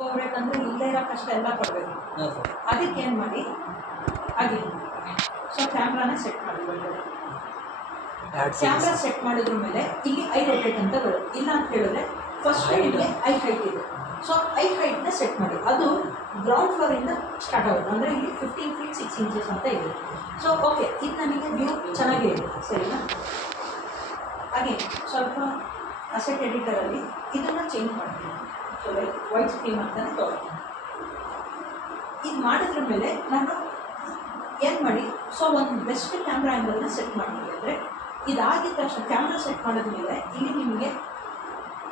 ಹೋಗ್ಬೇಕಂದ್ರೆ ಇಲ್ಲೇ ಇರೋ ಕಷ್ಟ ಎಲ್ಲ ಕೊಡಬೇಕು. ಅದಕ್ಕೆ ಏನು ಮಾಡಿ ಹಾಗೆ ಸೊ ಕ್ಯಾಮ್ರಾನ ಸೆಟ್ ಮಾಡಿ ಒಳಗಡೆ. ಕ್ಯಾಮ್ರಾ ಸೆಟ್ ಮಾಡಿದ್ರ ಮೇಲೆ ಇಲ್ಲಿ ಐ ರೊಟೇಟ್ ಅಂತ ಬರುತ್ತೆ. ಇಲ್ಲ ಅಂತ ಹೇಳಿದ್ರೆ ಫಸ್ಟ್ ಇಲ್ಲಿ ಐ ಹೈಟ್ ಇದೆ. ಸೊ ಐ ಹೈಟ್ನ ಸೆಟ್ ಮಾಡಿ. ಅದು ಗ್ರೌಂಡ್ ಫ್ಲೋರಿಂದ ಸ್ಟಾರ್ಟ್ ಆಗುತ್ತೆ. ಅಂದರೆ ಇಲ್ಲಿ 15 feet 6 inches ಅಂತ ಇದೆ. ಸೊ ಓಕೆ, ಇದು ನನಗೆ ವ್ಯೂ ಚೆನ್ನಾಗೇ ಇದೆ, ಸರಿನಾ? ಹಾಗೆ ಸ್ವಲ್ಪ ಅಸೆಟ್ ಎಡಿಟರಲ್ಲಿ ಇದನ್ನು ಚೇಂಜ್ ಮಾಡ್ತೀನಿ. ಸೊ ಲೈಕ್ ವೈಟ್ ಸ್ಕ್ರೀನ್ ಅಂತಲೇ ತೊಗೊಳ್ತೀನಿ. ಇದು ಮಾಡಿದ್ರ ಮೇಲೆ ನಾನು ಏನು ಮಾಡಿ ಸೊ ಒಂದು ಬೆಸ್ಟ್ ಕ್ಯಾಮ್ರಾ ಆ್ಯಂಗಲ್ನ ಸೆಟ್ ಮಾಡ್ತೀನಿ. ಅಂದರೆ ಇದಾಗಿದ್ದ ತಕ್ಷಣ ಕ್ಯಾಮ್ರಾ ಸೆಟ್ ಮಾಡಿದ್ಮೇಲೆ ಇಲ್ಲಿ ನಿಮಗೆ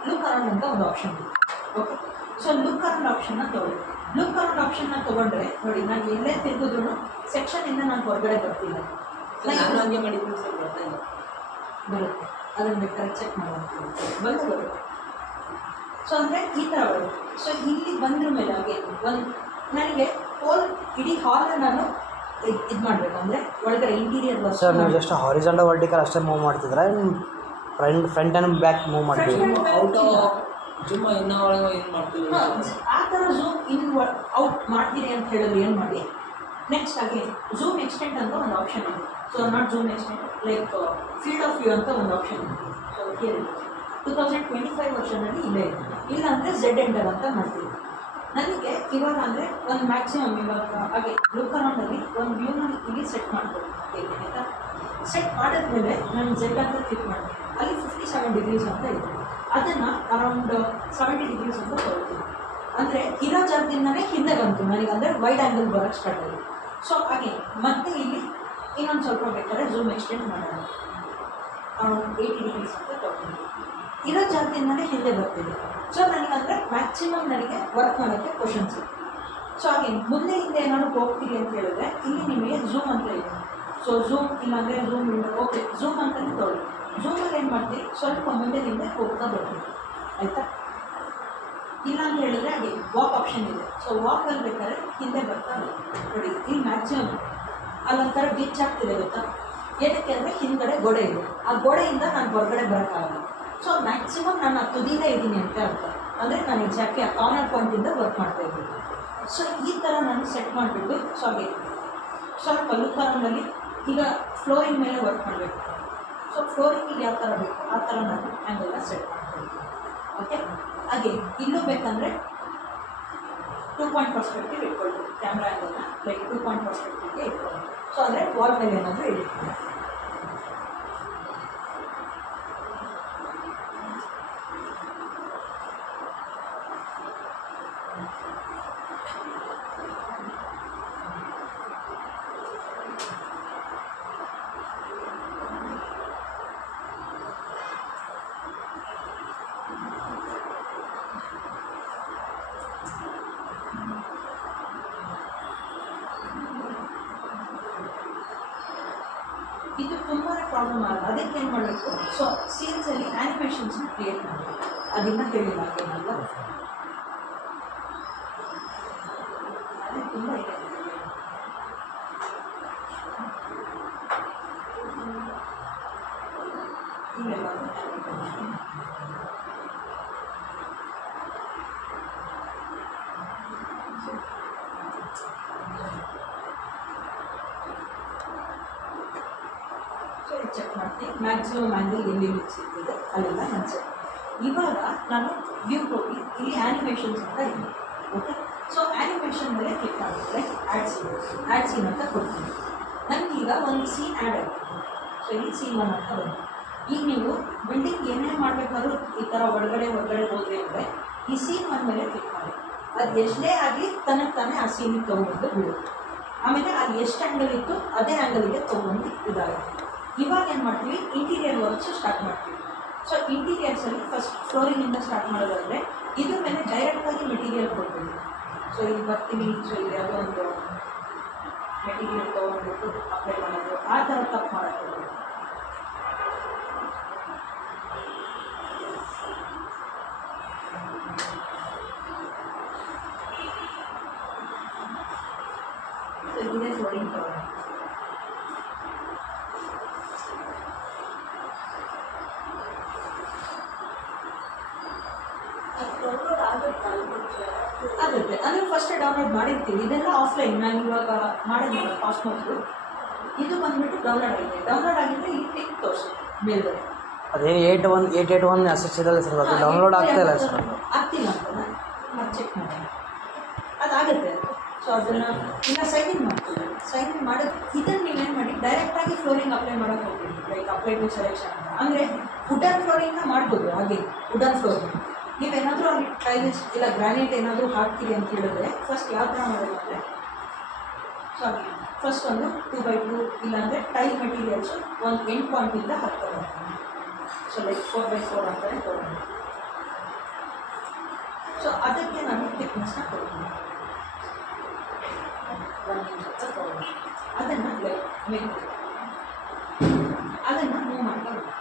ಲುಕ್ ಅರೌಂಡ್ ಅಂತ ಒಂದು ಆಪ್ಷನ್ ಇದೆ. ಓಕೆ, ಸೊ ಲುಕ್ ಅರೌಂಡ್ ಆಪ್ಷನ್ನ ತೊಗೊಳ್ಳಿ. ಲುಕ್ ಅರೌಂಡ್ ಆಪ್ಷನ್ನ ತೊಗೊಂಡ್ರೆ ನೋಡಿ, ನಾನು ಎಲ್ಲೇ ತಿರುಗಿದ್ರು ಸೆಕ್ಷನಿಂದ ನಾನು ಹೊರಗಡೆ ಬರ್ತಿಲ್ಲ. ಹಂಗೆ ಮಾಡಿದ್ದೀನಿ ಸರ್, ಬರ್ತಾ ಇಲ್ಲ. ಬರುತ್ತೆ, ಅದನ್ನು ಬೇಕಾದ್ರೆ ಚೆಕ್ ಮಾಡೋದು ಬರುತ್ತೆ. ಸೊ ಅಂದರೆ ಈ ಥರ ಬರುತ್ತೆ. ಸೊ ಇಲ್ಲಿ ಬಂದ್ರ ಮೇಲೆ ಹಾಗೆ ಒಂದು ನನಗೆ ಹೋಲ್ ಇಡೀ ಹಾಲ್ನ ನಾನು ಇದು ಮಾಡಬೇಕು. ಅಂದರೆ ಒಳಗಡೆ ಇಂಟೀರಿಯರ್ ವರ್ಕ್. ಸರ್ ನೀವು ಜಸ್ಟ್ ಹಾರಿಜಾಂಟಲ್ ವರ್ಟಿಕಲ್ ಅಷ್ಟೇ ಮೂವ್ ಮಾಡ್ತಿದ್ರೆ ಫ್ರಂಟ್ ಆ್ಯಂಡ್ ಬ್ಯಾಕ್ ಮೂವ್ ಮಾಡ್ತೀವಿ? ಔಟ್ ಜೂಮ್ ಇನ್ನೂ ಒಳಗೆ ಏನು ಮಾಡ್ತೀವಿ ಆ ಥರ ಝೂಮ್ ಇನ್ ಔಟ್ ಮಾಡ್ತೀರಿ ಅಂತ ಹೇಳಿದ್ರೆ ಏನು ಮಾಡಿ, ನೆಕ್ಸ್ಟ್ ಹಾಗೆ ಝೂಮ್ ಎಕ್ಸ್ಟೆಂಟ್ ಅಂತ ಒಂದು ಆಪ್ಷನ್ ಇದೆ. So not zoom extent, like field of view ಅಂತ ಒಂದು ಆಪ್ಷನ್ ಇದೆ. ಸೊ ಕೇಳಿ 2025 ವರ್ಷನಲ್ಲಿ ಇಲ್ಲೇ ಇದೆ. ಇಲ್ಲ ಅಂದರೆ ಝೆಡ್ ಎಂಟರ್ ಅಂತ ಮಾಡ್ತೀವಿ. ನನಗೆ ಇವಾಗ ಅಂದರೆ ಒಂದು ಮ್ಯಾಕ್ಸಿಮಮ್ ಇವಾಗ ಹಾಗೆ ಲುಕ್ ಅರೌಂಡಲ್ಲಿ ಒಂದು ವ್ಯೂನ ಇಲ್ಲಿ ಸೆಟ್ ಮಾಡ್ಬೋದು. ಹೇಗೆ ಆಯಿತಾ? ಸೆಟ್ ಮಾಡಿದ್ಮೇಲೆ ನಾನು ಝೆಡ್ ಅಂತ ಕ್ಲಿಕ್ ಮಾಡ್ತೀನಿ. ಅಲ್ಲಿ 57 degrees ಅಂತ ಇದೆ. ಅದನ್ನು ಅರೌಂಡ್ 70 degrees ಅಂತ ತೊಗೊಳ್ತೀನಿ. ಅಂದರೆ ಇರೋ ಜಾಗದಿಂದನೇ ಹಿಂದೆ ಬಂತು ನನಗೆ, ಅಂದರೆ ವೈಡ್ ಆ್ಯಂಗಲ್ ಬರೋಕ್ಕೆ ಸ್ಟಾರ್ಟ್ ಆಗಿದೆ. ಸೊ ಹಾಗೆ ಮತ್ತೆ ಇಲ್ಲಿ ಇನ್ನೊಂದು ಸ್ವಲ್ಪ ಬೇಕಾದ್ರೆ ಝೂಮ್ ಎಕ್ಸ್ಟೆಂಡ್ ಮಾಡೋಣ. ಅರೌಂಡ್ 80 degrees ಅಂತ ತೊಗೊಳ್ತೀನಿ. ಇರೋ ಜಾಗದಿಂದನೇ ಹಿಂದೆ ಬರ್ತಿದೆ. ಸೊ ನನಗಂದರೆ ಮ್ಯಾಕ್ಸಿಮಮ್ ನನಗೆ ವರ್ಕ್ ಮಾಡೋಕ್ಕೆ ಕ್ವಶನ್ಸ್ ಇದೆ. ಸೊ ಹಾಗೆ ಮುಂದೆ ಹಿಂದೆ ಏನಾದ್ರು ಹೋಗ್ತೀರಿ ಅಂತ ಹೇಳಿದ್ರೆ ಇಲ್ಲಿ ನಿಮಗೆ ಝೂಮ್ ಅಂತ ಇದೆ. ಸೊ ಝೂಮ್ ಇಲ್ಲಾಂದರೆ ಝೂಮ್ ಇಲ್ಲ, ಓಕೆ ಝೂಮ್ ಅಂತಲೇ ತೊಗೊಳ್ಳಿ. ಝೂಮಲ್ಲಿ ಏನು ಮಾಡ್ತೀರಿ, ಸ್ವಲ್ಪ ಮುಂದೆ ಹಿಂದೆ ಹೋಗ್ತಾ ಬರ್ತೀವಿ, ಆಯಿತಾ? ಇಲ್ಲ ಅಂತ ಹೇಳಿದ್ರೆ ಹಾಗೆ ವಾಕ್ ಆಪ್ಷನ್ ಇದೆ. ಸೊ ವಾಕಲ್ಲಿ ಬೇಕಾದ್ರೆ ಹಿಂದೆ ಬರ್ತಾ ನೋಡಿ, ಇಲ್ಲಿ ಮ್ಯಾಕ್ಸಿಮಮ್ ಅಲ್ಲೊಂಥರ ಗಿಚ್ ಆಗ್ತಿದೆ ಗೊತ್ತಾ? ಏನಕ್ಕೆ ಅಂದರೆ ಹಿಂದ್ಗಡೆ ಗೋಡೆ ಇದೆ. ಆ ಗೋಡೆಯಿಂದ ನಾನು ಹೊರಗಡೆ ಬರೋಕ್ಕಾಗಲ್ಲ. ಸೊ ಮ್ಯಾಕ್ಸಿಮಮ್ ನಾನು ಆ ತುದಿನೇ ಇದ್ದೀನಿ ಅಂತ ಅರ್ಥ. ಅಂದರೆ ನಾನು ಎಕ್ಸಾಕ್ಟ್ಲಿ ಆ ಕಾರ್ನರ್ ಪಾಯಿಂಟಿಂದ ವರ್ಕ್ ಮಾಡ್ತಾ ಇದ್ದೀನಿ. ಸೊ ಈ ಥರ ನಾನು ಸೆಟ್ ಮಾಡಿಬಿಟ್ಟು ಸೊ ಹಾಗೆ ಸ್ವಲ್ಪ ಲುಕ್ ಅರೌಂಡಲ್ಲಿ ಈಗ ಫ್ಲೋರಿಂಗ್ ಮೇಲೆ ವರ್ಕ್ ಮಾಡಬೇಕು. ಸೊ ಫ್ಲೋರಿಂಗಿಗೆ ಯಾವ ಥರ ಬೇಕು ಆ ಥರ ನಾನು ಆ್ಯಂಗಲ್ನ ಸೆಟ್ ಮಾಡ್ತೀನಿ. ಓಕೆ, ಹಾಗೆ ಇಲ್ಲೂ ಬೇಕಂದರೆ 2 ಪಾಯಿಂಟ್ ಪರ್ಸ್ಪೆಕ್ಟಿವ್ ಇಟ್ಕೊಳ್ತೀನಿ. ಕ್ಯಾಮ್ರಾ ಆ್ಯಂಗಲ್ನ ಲೈಕ್ 2 ಪಾಯಿಂಟ್ ಪರ್ಸ್ಪೆಕ್ಟಿವ್ಗೆ ಇಟ್ಕೊಳ್ತೀನಿ. ಸೊ ಅಂದರೆ ವಾಲ್ ಮೇಲೆ ಏನಾದರೂ ಇಡ್ತೀನಿ. ಇದು ತುಂಬಾ ಪ್ರಾಬ್ಲಮ್ ಆಗುತ್ತೆ. ಅದಕ್ಕೆ ಏನು ಮಾಡಬೇಕು, ಸೊ ಸೀನ್ಸಲ್ಲಿ ಆ್ಯನಿಮೇಷನ್ಸ್ನ ಕ್ರಿಯೇಟ್ ಮಾಡಬೇಕು. ಅದನ್ನು ಹೇಳಿಲ್ಲ ಏನಲ್ಲ, ಅದೇ ತುಂಬ ಇದೆ. ಇಲ್ಲೆಲ್ಲ ಚೆಕ್ ಮಾಡ್ತೀನಿ. ಮ್ಯಾಕ್ಸಿಮಮ್ ಆ್ಯಂಗಲ್ ಎಲ್ಲಿ ಮಿಕ್ಸ್ ಇರ್ತದೆ ಅಲ್ಲೆಲ್ಲ ನಾನು ಚೆಕ್. ಇವಾಗ ನಾನು ವ್ಯೂಗೆ ಹೋಗಿ ಇಲ್ಲಿ ಆ್ಯನಿಮೇಷನ್ಸ್ ಅಂತ ಇದೆ. ಓಕೆ, ಸೊ ಆ್ಯನಿಮೇಷನ್ ಮೇಲೆ ಕ್ಲಿಕ್ ಮಾಡಿದ್ರೆ ಆ್ಯಡ್ ಸೀನ್ ಅಂತ ಕೊಡ್ತೀನಿ. ನನಗೀಗ ಒಂದು ಸೀನ್ ಆ್ಯಡ್ ಆಗಿದೆ. ಸೊ ಇಲ್ಲಿ ಸೀನ್ 1 ಅಂತ ಬಂತು. ಈಗ ನೀವು ಬಿಲ್ಡಿಂಗ್ ಏನೇ ಮಾಡಬೇಕಾದ್ರೂ ಈ ಥರ ಹೊರಗಡೆ ಹೋದರೆ ಅಂದರೆ ಈ ಸೀನ್ 1 ಮೇಲೆ ಕ್ಲಿಕ್ ಮಾಡಿ. ಅದು ಎಷ್ಟೇ ಆಗಲಿ ತನಗೆ ತಾನೇ ಆ ಸೀನಿಗೆ ತೊಗೊಂಡು ಬಿಡುತ್ತೆ. ಆಮೇಲೆ ಅದು ಎಷ್ಟು ಆ್ಯಂಗಲ್ ಇತ್ತು ಅದೇ ಆ್ಯಂಗಲಿಗೆ ತೊಗೊಂಡು ಇದಾಗುತ್ತೆ. ಇವಾಗ ಏನು ಮಾಡ್ತೀವಿ, ಇಂಟೀರಿಯರ್ ವರ್ಕ್ಸು ಸ್ಟಾರ್ಟ್ ಮಾಡ್ತೀವಿ. ಸೊ ಇಂಟೀರಿಯರ್ಸಲ್ಲಿ ಫಸ್ಟ್ ಫ್ಲೋರಿಂಗಿಂದ ಸ್ಟಾರ್ಟ್ ಮಾಡೋದಾದರೆ ಇದ್ರ ಮೇಲೆ ಡೈರೆಕ್ಟಾಗಿ ಮೆಟೀರಿಯಲ್ ಕೊಡ್ತೀವಿ. ಸೊ ಇಲ್ಲಿ ಬರ್ತೀನಿ. ಸೊ ಇಲ್ಲಿ ಯಾವುದೋ ಒಂದು ಮೆಟೀರಿಯಲ್ ತೊಗೊಂಡ್ಬಿಟ್ಟು ಅಪ್ಲೈ ಮಾಡೋದು, ಆ ಥರ ತಪ್ಪು ಮಾಡೋದು. ಸೊ ಇದೇ ಫ್ಲೋರಿಂಗ್ ತೊಗೊಂಡು ಆಗುತ್ತೆ ಅಂದರೆ ಫಸ್ಟ್ ಡೌನ್ಲೋಡ್ ಮಾಡಿರ್ತೀವಿ. ಇದೆಲ್ಲ ಆಫ್ಲೈನ್, ನಾನು ಇವಾಗ ಮಾಡಿದ್ನಲ್ಲ ಕಾಸ್ಮೋಸ್ದು, ಇದು ಬಂದುಬಿಟ್ಟು ಡೌನ್ಲೋಡ್ ಆಗಿದ್ದರೆ ಇಲ್ಲಿ ಲಿಂಕ್ ತೋರಿಸುತ್ತೆ ಮೇಲ್ಗಡೆ. ಅದೇನು 881 ಮೆಸೇಜ್ ಇದಲ್ಲ ಸರ್, ಅದು ಡೌನ್ಲೋಡ್ ಆಗ್ತಾಯಿಲ್ಲ ಸರ್. ಆಗ್ತಿಲ್ಲ ಅಂತ ಮತ್ತೆ ಚೆಕ್ ಮಾಡಿ ಅದಾಗುತ್ತೆ. ಸೊ ಅದನ್ನು ಇಲ್ಲ ಸೈನ್ ಇನ್ ಮಾಡ್ತೀವಿ. ಸೈನ್ ಇನ್ ಮಾಡೋದು ಇದನ್ನು ನೀವೇನು ಮಾಡಿ ಡೈರೆಕ್ಟಾಗಿ ಫ್ಲೋರಿಂಗ್ ಅಪ್ಲೈ ಮಾಡೋಕ್ಕೆ ಹೋಗ್ತೀವಿ. ಲೈಕ್ ಅಪ್ಲೈ ಟು ಸೆಲೆಕ್ಷನ್ ಅಂತ ಅಂದರೆ ವುಡನ್ ಫ್ಲೋರಿಂಗ್ನ ಮಾಡ್ಬೋದು. ಹಾಗೆ ವುಡನ್ ಫ್ಲೋರಿಂಗ್ ನೀವೇನಾದರೂ ಅಲ್ಲಿ ಟೈಲ್ಸ್ ಇಲ್ಲ ಗ್ರಾನೈಟ್ ಏನಾದರೂ ಹಾಕ್ತೀರಿ ಅಂತ ಹೇಳಿದ್ರೆ ಫಸ್ಟ್ ಯಾವ ಥರ ಮಾಡೋದು ಅಂದರೆ, ಸೊ ಫಸ್ಟ್ ಒಂದು 2x2 ಇಲ್ಲಾಂದರೆ ಟೈಲ್ ಮೆಟೀರಿಯಲ್ಸು ಒಂದು ಎಂಡ್ ಪಾಯಿಂಟಿಂದ ಹಾಕ್ತಾರೆ. ಸೊ ಲೈಕ್ 4x4 ಅಂತಾನೆ ತೊಗೊಂಡು, ಸೊ ಅದಕ್ಕೆ ನಾನು ಥಿಕ್ನೆಸ್ನ ಕೊಡ್ತೀನಿ. 1 ಇಂಚ್ ಅಂತ ತೊಗೊಂಡು ಅದನ್ನು ಲೈಕ್ ಮೇಲೆ ಅದನ್ನು ಮೂವ್ ಮಾಡ್ತಾ ಹೋಗ್ತೀನಿ.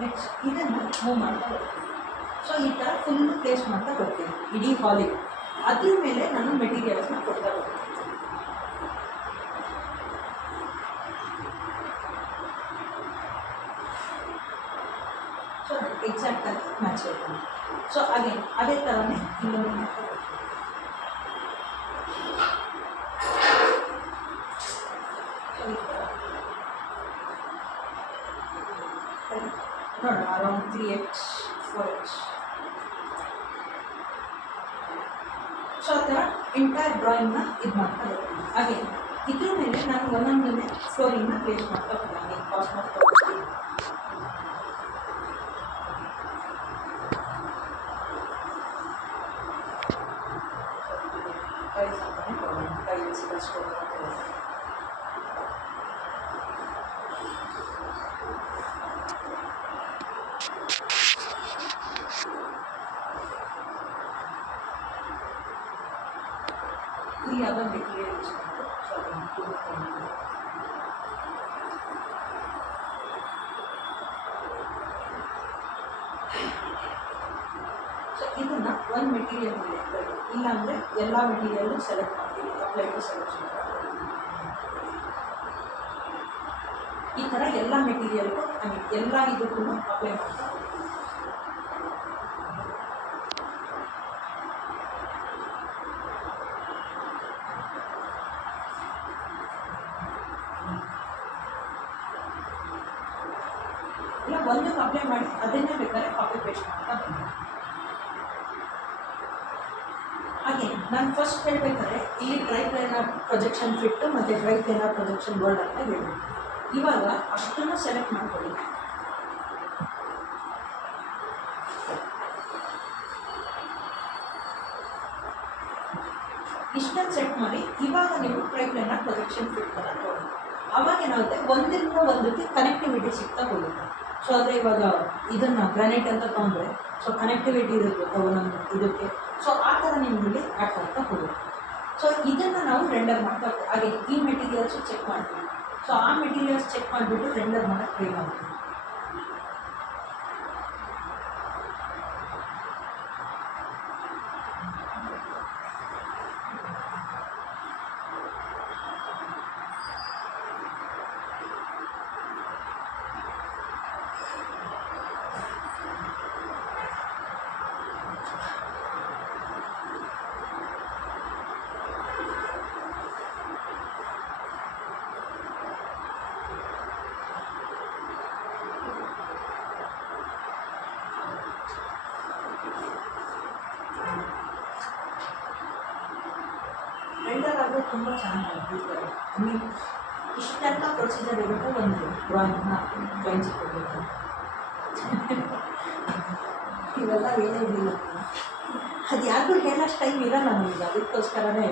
ನೆಕ್ಸ್ಟ್ ಇದನ್ನು ಮೂವ್ ಮಾಡ್ತಾ ಬರ್ತೀನಿ. ಸೊ ಈ ಥರ ಫುಲ್ಲು ಪ್ಲೇಸ್ ಮಾಡ್ತಾ ಬರ್ತೀನಿ ಇಡೀ ಹಾಲಿಗೆ. ಅದ್ರ ಮೇಲೆ ನಾನು ಮೆಟೀರಿಯಲ್ಸ್ನ ಕೊಡ್ತಾ ಬರ್ತೀನಿ. ಸೊ ಎಕ್ಸಾಕ್ಟಾಗಿ ಮ್ಯಾಚ್ ಆಯ್ತಾನೆ. ಸೊ ಅದೇ ಥರನೇ ಇನ್ನೊಂದು ಮಾಡ್ತಾ ಬರ್ತೀನಿ. ಸೊ ಈ ಥರ ನೋಡೋಣ ಅರೌಂಡ್ 3x 4x. ಸೊ ಆ ಥರ ಎಂಟೈರ್ ಡ್ರಾಯಿಂಗ್ನ ಇದು ಮಾಡ್ತಾ ಬರ್ತೀನಿ. ಹಾಗೆ ಇದ್ರ ಮೇಲೆ ನಾನು ಒಂದೊಂದನ್ನೇ ಫ್ಲೋರಿಂಗ್ನ ಪ್ಲೇಸ್ ಮಾಡ್ತಾ ಹೋಗ್ತೀನಿ. ಕಾಸ್ಮೋಸ್ ತಗೊಳ್ತೀನಿ, ಟೈಲ್ಸ್ ಅಂತಾನೆ ತಗೊಳ್ಳಿ, ಟೈಲ್ಸ್ ಬೆಳೆಸ್ಕೊಂಡು ಇಲ್ಲಿ ಯಾವುದೋ ಮೆಟೀರಿಯಲ್ ಯೂಸ್ ಮಾಡಿ ಸೊ ಅದನ್ನು ಕೂತ್ಕೊಂಡು ಸೊ ಇದನ್ನು ಒಂದು ಮೆಟೀರಿಯಲ್ ಮೇಲೆ ಇಲ್ಲಾಂದರೆ ಎಲ್ಲ ಮೆಟೀರಿಯಲ್ಲು ಸೆಲೆಕ್ಟ್ ಮಾಡ್ತೀವಿ. ಅಪ್ಲೈ ಟು ಸೆಲೆಕ್ಷನ್ ಈ ಥರ ಎಲ್ಲ ಮೆಟೀರಿಯಲ್ಗೂ ಎಲ್ಲ ಇದಕ್ಕೂ ಅಪ್ಲೈ ಮಾಡ್ತಾ ಹೋಗ್ತೀವಿ. ಇಲ್ಲ ಒಂದಕ್ಕೆ ಅಪ್ಲೈ ಮಾಡಿ ಅದನ್ನೇ ಬೇಕಾದ್ರೆ ಕಾಪಿ ಪೇಸ್ಟ್ ಮಾಡ್ತಾ ಬಂದೆ. ಹಾಗೆ ನಾನು ಫಸ್ಟ್ ಹೇಳಬೇಕಾದ್ರೆ ಇಲ್ಲಿ ಡ್ರೈ ಪ್ಲೇನರ್ ಪ್ರೊಜೆಕ್ಷನ್ ಫಿಟ್ಟು ಮತ್ತು ಡ್ರೈ ಪ್ಲೇನರ್ ಪ್ರೊಜೆಕ್ಷನ್ ಬೋರ್ಡ್ ಅಂತ ಹೇಳಿ ಇವಾಗ ಅಷ್ಟನ್ನು ಸೆಲೆಕ್ಟ್ ಮಾಡ್ಕೊಳ್ಳಿ. ಇಷ್ಟನ್ನು ಸೆಟ್ ಮಾಡಿ ಇವಾಗ ನೀವು ಡ್ರೈ ಪ್ಲೇನರ್ ಪ್ರೊಜೆಕ್ಷನ್ ಫಿಟ್ ಅನ್ನು ತಗೊಳ್ಳಿ. ಅವಾಗ ಏನಾಗುತ್ತೆ ಒಂದರಿಂದ ಒಂದಕ್ಕೆ ಕನೆಕ್ಟಿವಿಟಿ ಸಿಗ್ತಾ ಹೋಗುತ್ತೆ. ಸೊ ಆದರೆ ಇವಾಗ ಇದನ್ನು ಗ್ರಾನೈಟ್ ಅಂತ ತೊಗೊಂಡ್ರೆ ಸೊ ಕನೆಕ್ಟಿವಿಟಿ ಇರುತ್ತೆ ಒಂದೊಂದು ಇದಕ್ಕೆ. ಸೊ ಆ ಥರ ನಿಮಗೆ ಆ್ಯಡ್ ಆಗ್ತಾ ಹೋಗುತ್ತೆ. ಸೊ ಇದನ್ನು ನಾವು ರೆಂಡರ್ ಮಾಡ್ತಾ ಹೋಗ್ತೀವಿ. ಹಾಗೆ ಈ ಮೆಟೀರಿಯಲ್ಸು ಚೆಕ್ ಮಾಡ್ತೀವಿ. ಸೊ ಆ ಮೆಟೀರಿಯಲ್ಸ್ ಚೆಕ್ ಮಾಡಿಬಿಟ್ಟು ರೆಂಡರ್ ಮಾಡೋಕ್ಕೆ ಟ್ರೈ ಮಾಡ್ತೀವಿ. ರೆಂಡರ್ ಆದರೆ ತುಂಬ ಚೆನ್ನಾಗಿ ಮೀನ್ ಇಷ್ಟೆಲ್ಲ ಪ್ರೊಸೀಜರ್ ಇರುತ್ತೆ ಒಂದು ಡ್ರಾಯಿಂಗ್ನ ಕ್ಲೈಂಟ್ಸಿಗೆ ಕೊಡಬೇಕು. ಇವೆಲ್ಲ ಏನೇ ಇರಲಿಲ್ಲ. ಅದು ಯಾರಿಗೂ ಹೇಳೋಷ್ಟು ಟೈಮ್ ಇರಲ್ಲ ನಮಗೆ, ಅದಕ್ಕೋಸ್ಕರನೇ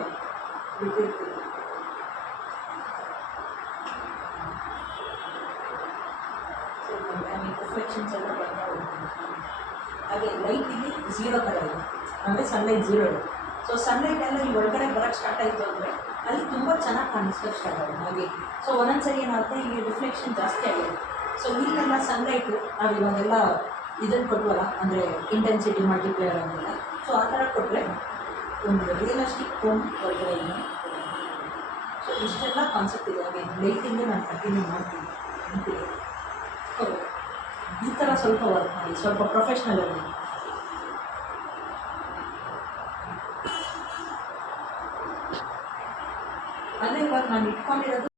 ಬಿಟ್ಟಿರ್ತೀವಿ. ರಿಫ್ಲೆಕ್ಷನ್ಸ್ ಎಲ್ಲ ಬರ್ತಾ ಹೋಗ್ತೀವಿ. ಹಾಗೆ ಲೈಟ್ ಇಲ್ಲಿ 0 ಥರ ಇದೆ, ಅಂದರೆ ಸನ್ಲೈಟ್ 0 ಇದೆ. ಸೊ ಸನ್ಲೈಟ್ ಎಲ್ಲ ಈ ಒಳಗಡೆ ಬರೋಕ್ಕೆ ಸ್ಟಾರ್ಟ್ ಆಯಿತು ಅಂದರೆ ಅಲ್ಲಿ ತುಂಬ ಚೆನ್ನಾಗಿ ಕಾಣಿಸ್ಲಿಕ್ಕೆ ಸ್ಟಾರ್ಟ್ ಆಗುತ್ತೆ ಹಾಗೆ. ಸೊ ಒಂದೊಂದ್ಸರಿ ಏನಾಗುತ್ತೆ, ಇಲ್ಲಿ ರಿಫ್ಲೆಕ್ಷನ್ ಜಾಸ್ತಿ ಆಗಿದೆ. ಸೊ ಇಲ್ಲೆಲ್ಲ ಸನ್ಲೈಟು ನಾವು ಇವಾಗೆಲ್ಲ ಇದನ್ನು ಕೊಟ್ಟವಲ್ಲ, ಅಂದರೆ ಇಂಟೆನ್ಸಿಟಿ ಮಲ್ಟಿಪ್ಲೇಯರ್ ಅಂತೆಲ್ಲ. ಸೊ ಆ ಥರ ಕೊಟ್ಟರೆ ಒಂದು ರಿಯಲಿಸ್ಟಿಕ್ ಟೋನ್ ಹೊರಗಡೆ ಇದೆ. ಸೊ ಇಷ್ಟೆಲ್ಲ ಕಾನ್ಸೆಪ್ಟ್ ಇದೆ. ಹಾಗೆ ಲೈಟಿಂದ ನಾನು ಕಂಟಿನ್ಯೂ ಮಾಡ್ತೀನಿ ಅಂತೀನಿ. ಸೊ ಈ ಥರ ಸ್ವಲ್ಪ ವರ್ಕ್ ಮಾಡಿ, ಸ್ವಲ್ಪ ಪ್ರೊಫೆಷ್ನಲ್ ಆಗಿ. ಅದೇ ಇವಾಗ ನಾನು ಇಟ್ಕೊಂಡಿರೋದು